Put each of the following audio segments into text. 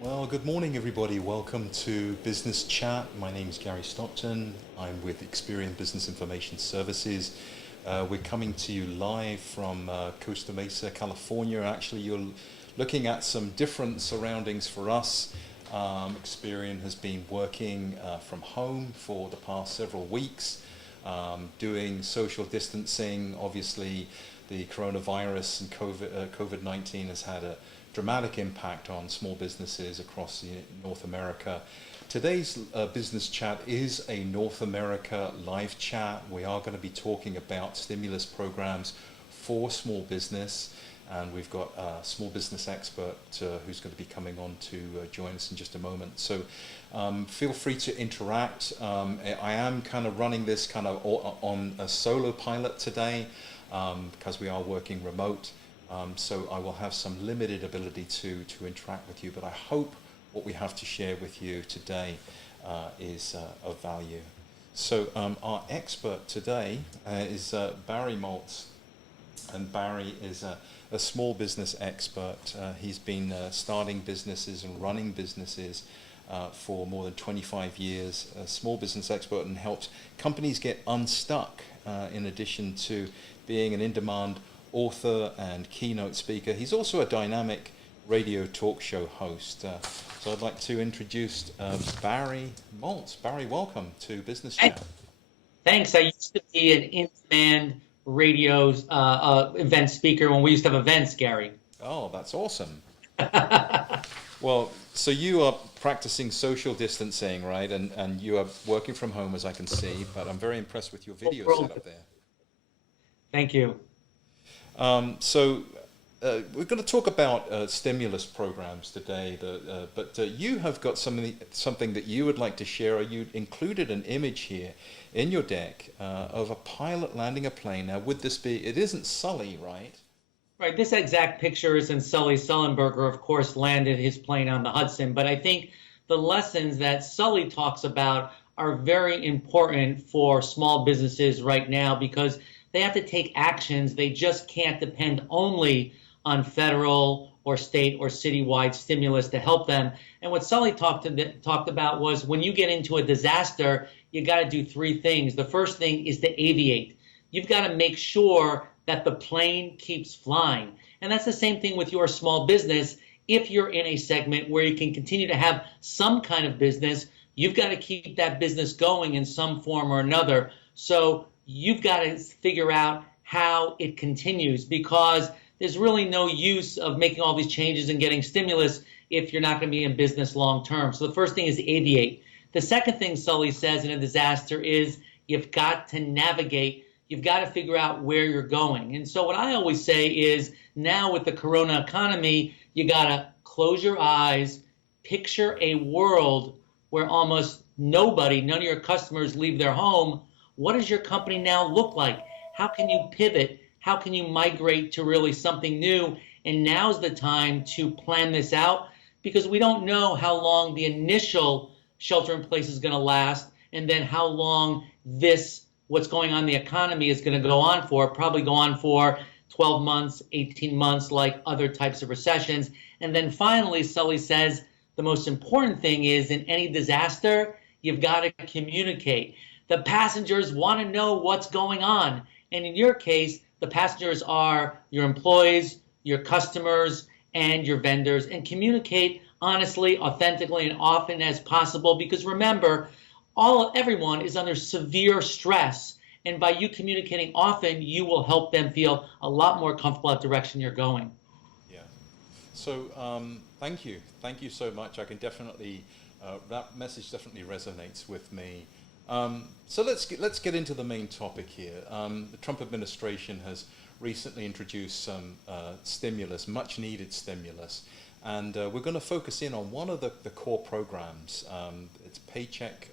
Well, good morning, everybody. Welcome to Business Chat. My name is Gary Stockton. I'm with Experian Business Information Services. We're coming to you live from Costa Mesa, California. Actually, you're looking at some different surroundings for us. Experian has been working from home for the past several weeks, doing social distancing. Obviously, the coronavirus and COVID-19 has had a dramatic impact on small businesses across North America. Today's business chat is a North America live chat. We are going to be talking about stimulus programs for small business, and we've got a small business expert who's going to be coming on to join us in just a moment. So feel free to interact. I am kind of running this kind of on a solo pilot today because we are working remote. So I will have some limited ability to interact with you, but I hope what we have to share with you today is of value. So our expert today is Barry Moltz, and Barry is a small business expert. He's been starting businesses and running businesses for more than 25 years, a small business expert, and helps companies get unstuck in addition to being an in-demand author and keynote speaker. He's also a dynamic radio talk show host. So I'd like to introduce Barry Moltz. Barry, welcome to Business Chat. Thanks. I used to be an in-demand radio event speaker when we used to have events, Gary. Oh, that's awesome. Well, so you are practicing social distancing, right? And you are working from home, as I can see, but I'm very impressed with your video setup there. Thank you. We're going to talk about stimulus programs today, but you have got something that you would like to share. You included an image here in your deck of a pilot landing a plane. Now, would this be, it isn't Sully, right? Right. This exact picture isn't Sully Sullenberger, of course, landed his plane on the Hudson. But I think the lessons that Sully talks about are very important for small businesses right now because they have to take actions. They just can't depend only on federal or state or citywide stimulus to help them. And what Sully talked about was when you get into a disaster, you got to do three things. The first thing is to aviate. You've got to make sure that the plane keeps flying. And that's the same thing with your small business. If you're in a segment where you can continue to have some kind of business, you've got to keep that business going in some form or another. So you've got to figure out how it continues because there's really no use of making all these changes and getting stimulus if you're not going to be in business long term. So the first thing is aviate. The second thing Sully says in a disaster is you've got to navigate. You've got to figure out where you're going. And so what I always say is now with the corona economy, you got to close your eyes, picture a world where almost nobody, none of your customers leave their home. What does your company now look like? How can you pivot? How can you migrate to really something new? And now's the time to plan this out because we don't know how long the initial shelter in place is going to last and then how long what's going on in the economy is going to go on for, probably go on for 12 months, 18 months, like other types of recessions. And then finally, Sully says, the most important thing is in any disaster, you've got to communicate. The passengers want to know what's going on. And in your case, the passengers are your employees, your customers, and your vendors. And communicate honestly, authentically, and often as possible. Because remember, everyone is under severe stress. And by you communicating often, you will help them feel a lot more comfortable at the direction you're going. Yeah. So thank you. Thank you so much. I can definitely, that message definitely resonates with me. So let's get into the main topic here. The Trump administration has recently introduced some stimulus, much needed stimulus, and we're going to focus in on one of the core programs. It's Paycheck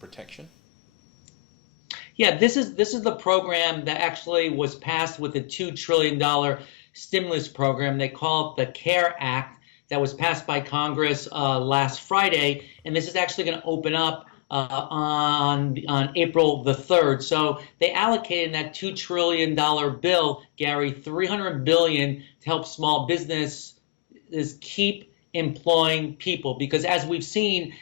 protection. Yeah, this is the program that actually was passed with a $2 trillion stimulus program. They call it the CARE Act that was passed by Congress last Friday, and this is actually going to open up on April the 3rd. So they allocated in that $2 trillion bill, Gary, $300 billion to help small businesses keep employing people, because as we've seen,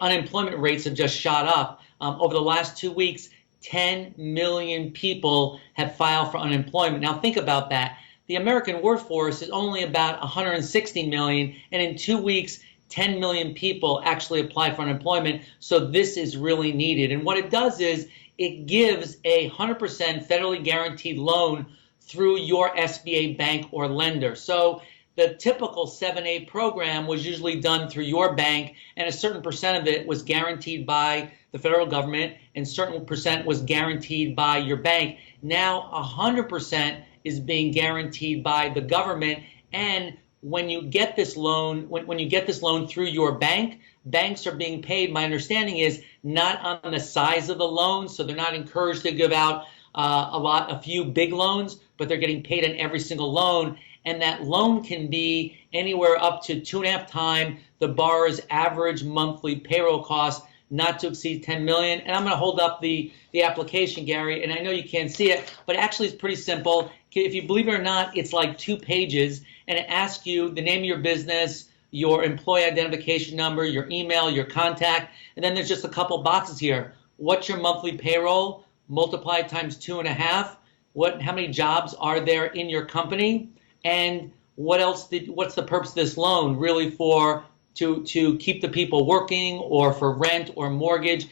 unemployment rates have just shot up. Over the last 2 weeks, 10 million people have filed for unemployment. Now think about that. The American workforce is only about 160 million, and in 2 weeks, 10 million people actually apply for unemployment. So this is really needed. And what it does is it gives a 100% federally guaranteed loan through your SBA bank or lender. So the typical 7A program was usually done through your bank, and a certain percent of it was guaranteed by the federal government, and certain percent was guaranteed by your bank. Now 100% is being guaranteed by the government. And when you get this loan, when you get this loan through your bank, banks are being paid, my understanding is, not on the size of the loan. So they're not encouraged to give out a few big loans, but they're getting paid on every single loan. And that loan can be anywhere up to 2.5 times the borrower's average monthly payroll cost, not to exceed 10 million. And I'm going to hold up the application, Gary, and I know you can't see it, but actually it's pretty simple. If you believe it or not, it's like 2 pages, and it asks you the name of your business, your employee identification number, your email, your contact, and then there's just a couple boxes here. What's your monthly payroll? Multiply it times 2.5. How many jobs are there in your company? And what's the purpose of this loan? Really to keep the people working, or for rent or mortgage?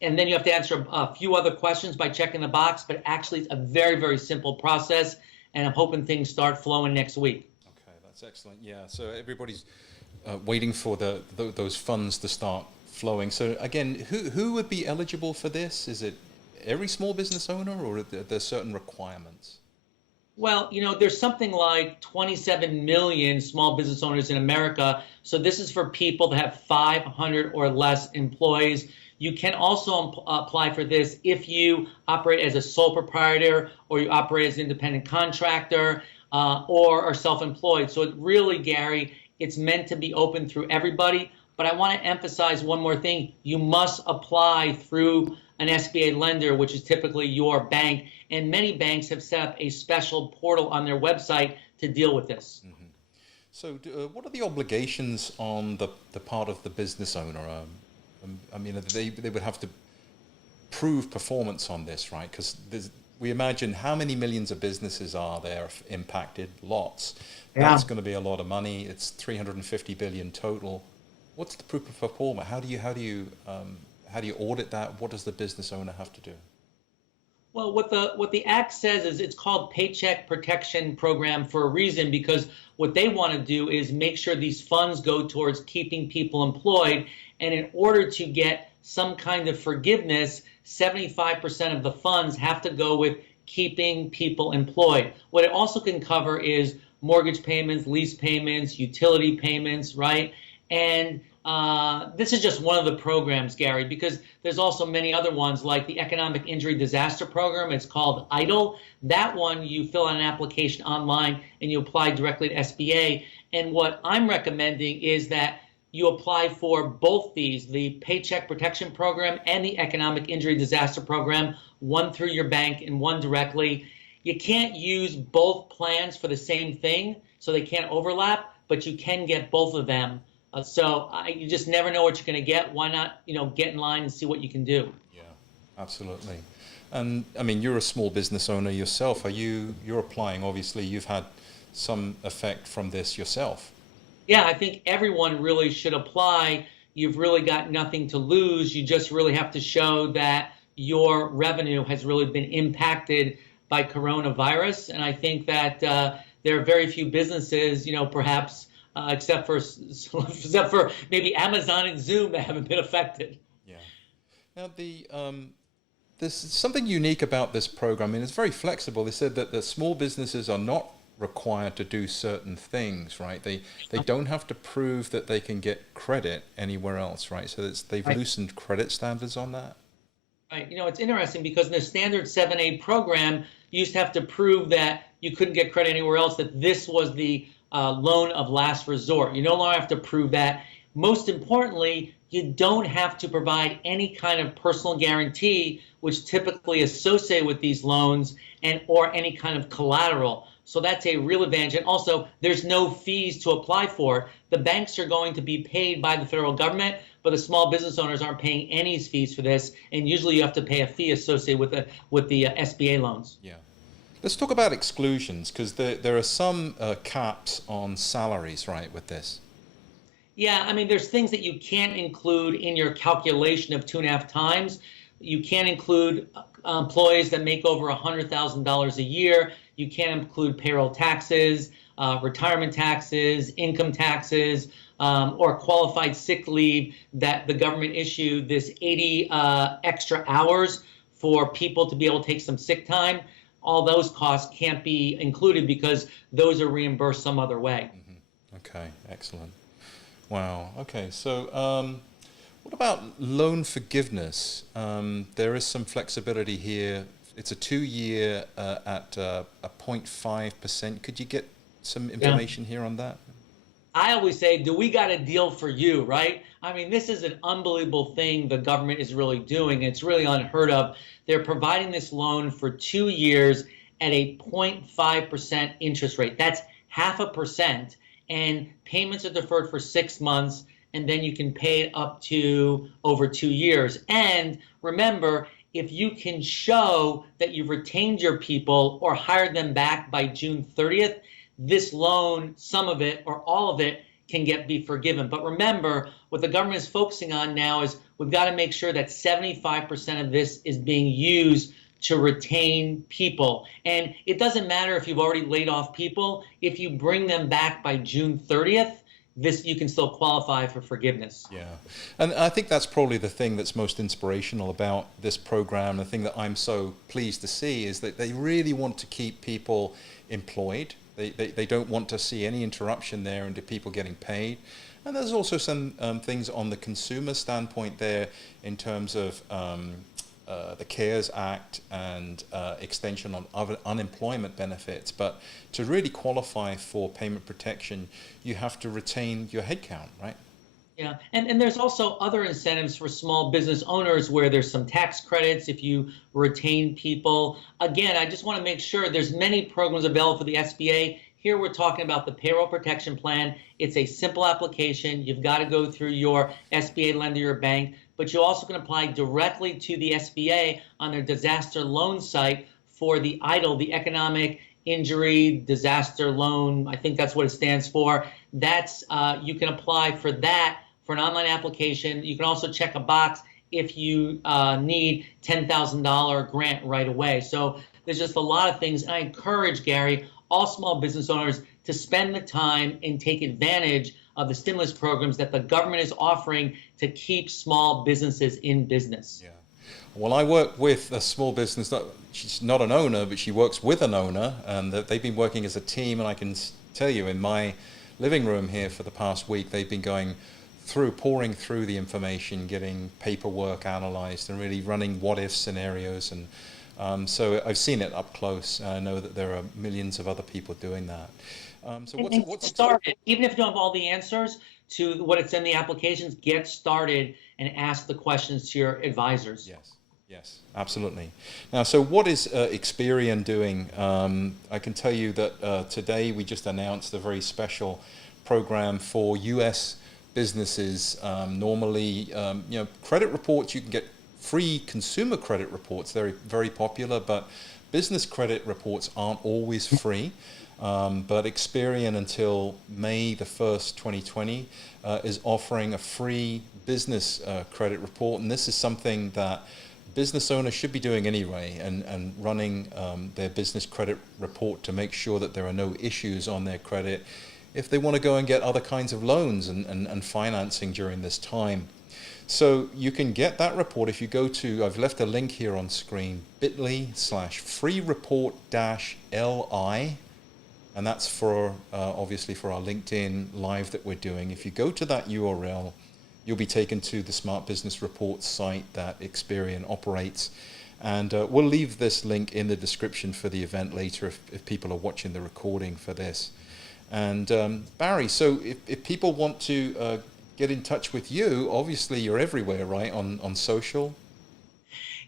And then you have to answer a few other questions by checking the box, but actually it's a very, very simple process, and I'm hoping things start flowing next week. Okay, that's excellent. Yeah, so everybody's waiting for those funds to start flowing. So again, who would be eligible for this? Is it every small business owner, or are there certain requirements? Well, there's something like 27 million small business owners in America. So this is for people that have 500 or less employees. You can also apply for this if you operate as a sole proprietor, or you operate as an independent contractor, or are self-employed. So it really, Gary, it's meant to be open through everybody. But I want to emphasize one more thing. You must apply through an SBA lender, which is typically your bank. And many banks have set up a special portal on their website to deal with this. Mm-hmm. So what are the obligations on the part of the business owner? I mean, they would have to prove performance on this, right? Because we imagine how many millions of businesses are there impacted? Lots. Yeah. That's going to be a lot of money. It's 350 billion total. What's the proof of performance? How do you audit that? What does the business owner have to do? Well, what the Act says is it's called Paycheck Protection Program for a reason, because what they want to do is make sure these funds go towards keeping people employed. And in order to get some kind of forgiveness, 75% of the funds have to go with keeping people employed. What it also can cover is mortgage payments, lease payments, utility payments, right? And this is just one of the programs, Gary, because there's also many other ones, like the Economic Injury Disaster Program. It's called EIDL. That one, you fill out an application online and you apply directly to SBA. And what I'm recommending is that you apply for both these, the Paycheck Protection Program and the Economic Injury Disaster Program, one through your bank and one directly. You can't use both plans for the same thing, so they can't overlap, but you can get both of them. You just never know what you're going to get. Why not, get in line and see what you can do? Yeah, absolutely. And I mean, you're a small business owner yourself. You're applying, obviously, you've had some effect from this yourself. Yeah, I think everyone really should apply. You've really got nothing to lose. You just really have to show that your revenue has really been impacted by coronavirus. And I think that there are very few businesses, perhaps, except for maybe Amazon and Zoom, that haven't been affected. Yeah. Now there's something unique about this program. I mean, it's very flexible. They said that the small businesses are not required to do certain things, right? They don't have to prove that they can get credit anywhere else, right? So they've loosened credit standards on that. Right. It's interesting because in the standard 7A program, you used to have to prove that you couldn't get credit anywhere else, that this was the loan of last resort. You no longer have to prove that. Most importantly, you don't have to provide any kind of personal guarantee, which typically associated with these loans, or any kind of collateral. So that's a real advantage. And also, there's no fees to apply for. The banks are going to be paid by the federal government, but the small business owners aren't paying any fees for this. And usually you have to pay a fee associated with the SBA loans. Yeah. Let's talk about exclusions, because there are some caps on salaries, right, with this? Yeah, I mean, there's things that you can't include in your calculation of 2.5 times. You can't include employees that make over $100,000 a year. You can't include payroll taxes, retirement taxes, income taxes, or qualified sick leave that the government issued this 80 extra hours for people to be able to take some sick time. All those costs can't be included because those are reimbursed some other way. Mm-hmm. Okay, excellent. Wow. Okay. So, what about loan forgiveness? There is some flexibility here. It's a 2-year at a 0.5%. Could you get some information here on that? I always say, do we got a deal for you, right? I mean, this is an unbelievable thing the government is really doing. It's really unheard of. They're providing this loan for 2 years at a 0.5% interest rate. That's 0.5%. And payments are deferred for 6 months, and then you can pay it up to over 2 years. And remember, if you can show that you've retained your people or hired them back by June 30th, this loan, some of it or all of it, can be forgiven. But remember, what the government is focusing on now is we've got to make sure that 75% of this is being used to retain people. And it doesn't matter if you've already laid off people. If you bring them back by June 30th, you can still qualify for forgiveness. Yeah, and I think that's probably the thing that's most inspirational about this program. The thing that I'm so pleased to see is that they really want to keep people employed. They don't want to see any interruption there into people getting paid. And there's also some things on the consumer standpoint there in terms of the CARES Act and extension on other unemployment benefits. But to really qualify for payment protection, you have to retain your headcount, right? Yeah, and there's also other incentives for small business owners where there's some tax credits if you retain people. Again, I just want to make sure there's many programs available for the SBA. Here we're talking about the Payroll Protection Plan. It's a simple application. You've got to go through your SBA lender, your bank, but you also can apply directly to the SBA on their disaster loan site for the EIDL, the Economic Injury Disaster Loan. I think that's what it stands for. That's you can apply for that for an online application. You can also check a box if you need $10,000 grant right away. So there's just a lot of things. And I encourage, Gary, all small business owners to spend the time and take advantage of the stimulus programs that the government is offering to keep small businesses in business. Yeah. Well, I work with a small business. She's not an owner, but she works with an owner, and they've been working as a team. And I can tell you, in my living room here for the past week, they've been pouring through the information, getting paperwork analyzed, and really running what-if scenarios. And so I've seen it up close. And I know that there are millions of other people doing that. So what's started? Even if you don't have all the answers to what it's in the applications, get started and ask the questions to your advisors. Yes. Yes, absolutely. Now, so what is Experian doing? I can tell you that today we just announced a very special program for U.S. businesses. Normally, credit reports, you can get free consumer credit reports. They're very popular, but business credit reports aren't always free. But Experian until May the 1st, 2020, is offering a free business credit report. And this is something that business owners should be doing anyway, and running their business credit report to make sure that there are no issues on their credit if they want to go and get other kinds of loans and financing during this time. So you can get that report if you go to, I've left a link here on screen, bit.ly/free-report-li, and that's for obviously for our LinkedIn Live that we're doing. If you go to that URL, you'll be taken to the Smart Business Reports site that Experian operates. And we'll leave this link in the description for the event later if people are watching the recording for this. And Barry, so if people want to get in touch with you, obviously you're everywhere, right, on social?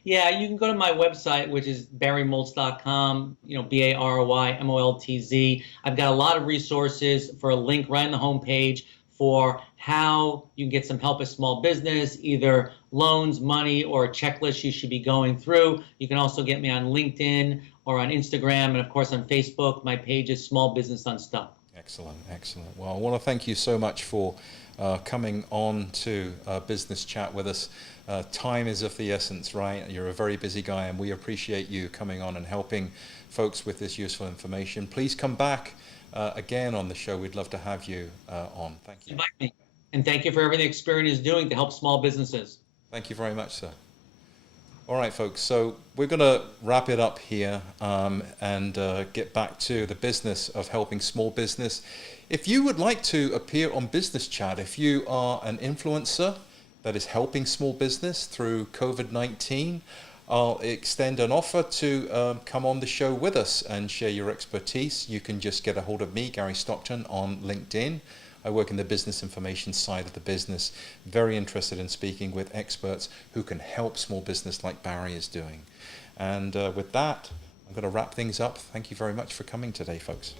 Yeah, you can go to my website, which is barrymoltz.com, Barrymoltz. I've got a lot of resources for a link right on the homepage for how you can get some help with small business, either loans, money, or a checklist you should be going through. You can also get me on LinkedIn or on Instagram, and of course on Facebook. My page is Small Business Unstuck. Excellent, excellent. Well, I want to thank you so much for coming on to Business Chat with us. Time is of the essence, right? You're a very busy guy, and we appreciate you coming on and helping folks with this useful information. Please come back again on the show. We'd love to have you on. Thank you. Invite me. And thank you for everything Experian is doing to help small businesses. Thank you very much, sir. All right, folks, so we're going to wrap it up here and get back to the business of helping small business. If you would like to appear on Business Chat, if you are an influencer that is helping small business through COVID-19, I'll extend an offer to come on the show with us and share your expertise. You can just get a hold of me, Gary Stockton, on LinkedIn. I work in the business information side of the business, very interested in speaking with experts who can help small business like Barry is doing. And with that, I'm going to wrap things up. Thank you very much for coming today, folks.